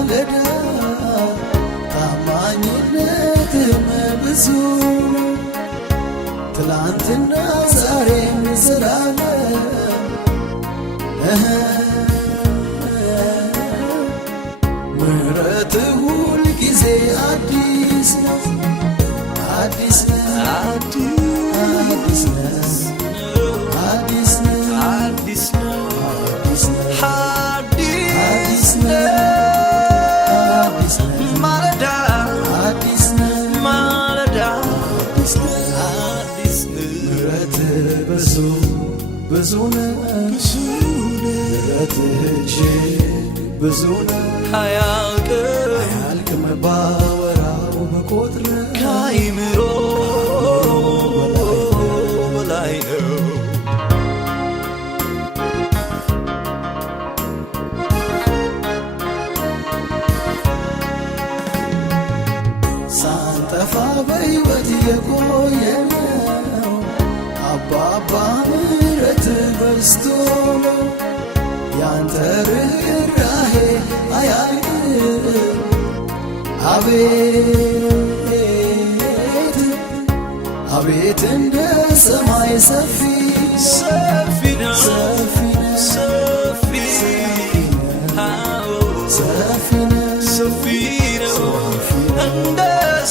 ማለዳ ታማኝነትም ብዙ ነው። ትላንትና ዛሬም ዘላለም ምሕረትህ ሁል ጊዜ አዲስ ነው። አዲስ ነው አዲስ ነው አዲስ ነው አዲስ ነው አዲስ ነው አዲስ ነው አዲስ ነው ማለዳ አዲስ ነው ማለዳ አዲስ ነው አዲስ ነው ምሕረትህ ብዙ ብዙ ነው ምሕረትህ እጅግ ብዙ ነው። አያልቅም ባወራው ብቆጥረው ከአእምሮ በላይ ነው። ሳንጠፋ በሕይወት የቆየነው አባባ ምሕረትህ በዝቶ ነው። ያንተ ርኅራኄ አያልቅም አቤት አቤት እንደ ሰማይ ሰፊ ሰፊ ነው ሰፊ ነው ሰፊ ሰፊ ነው ሰፊ ነው እንደ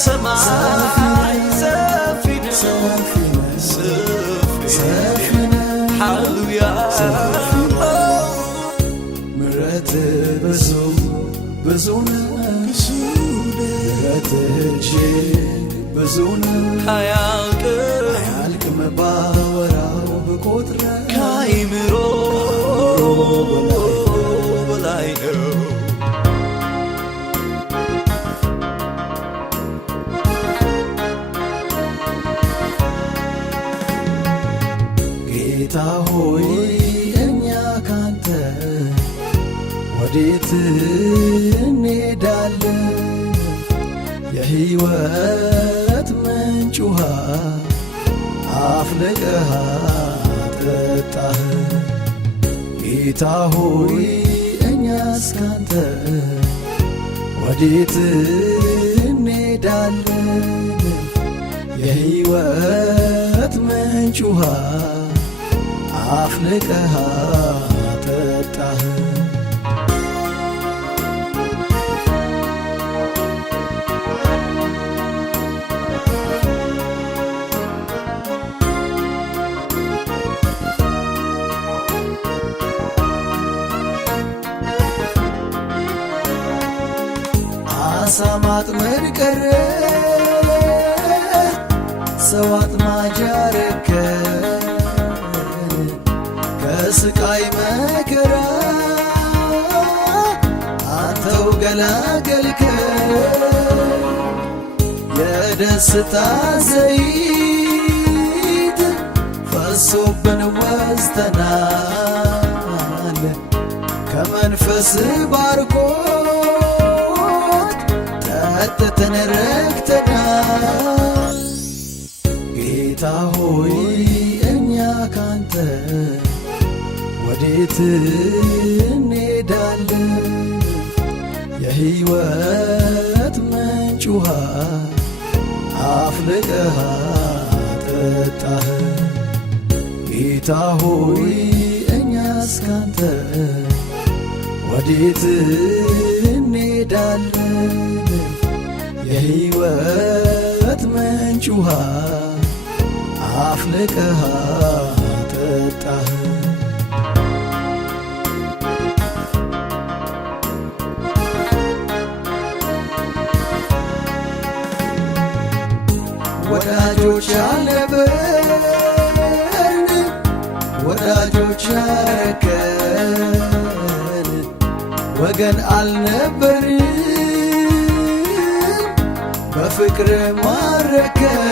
ሰማይ ሰፊ ነው ሰፊ ነው ሰፊ ነው ሃሌሉያ ምሕረትህ ብዙ ብዙ ነው ምሕረትህ እጅግ ብዙ ነው። አያልቅም ባወራው ብቆጥረው ከአእምሮ በላይ ነው። ጌታ ሆይ እኛ ካንተ ወዴት እንሄዳለን? የሕይወት ምንጭ ውሃ አፍልቀህ አጠጣህ። ጌታ ሆይ እኛስ ካንተ ወዴት እንሄዳለን? የሕይወት ምንጭ ውሃ አፍልቀህ አጠጣህ። አሳ ማጥመድ ቀረ፣ ሰው አጥማጅ አረከን። ከስቃይ መከራ አንተው ገላገልከን። የደስታ ዘይት ፈሶብን ወዝተናል። ከመንፈስ ባርኮት ጠጥተን ረክተናል። ጌታ ሆይ እኛ ካንተ ወዴት እንሄዳለን? የሕይወት ምንጭ ውሃ አፍልቀህ አጠጣህ። ጌታ ሆይ እኛስ ካንተ ወዴት እንሄዳለን? የሕይወት ምንጭ ውሃ አፍልቀህ አጠጣህ። ወዳጆች ያልነበርን ወዳጆች ያረከን፣ ወገን አልነበርን በፍቅር ማረከን።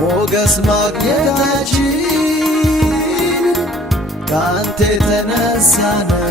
ሞገስ ማግኘታችን ካንተ የተነሳ ነው።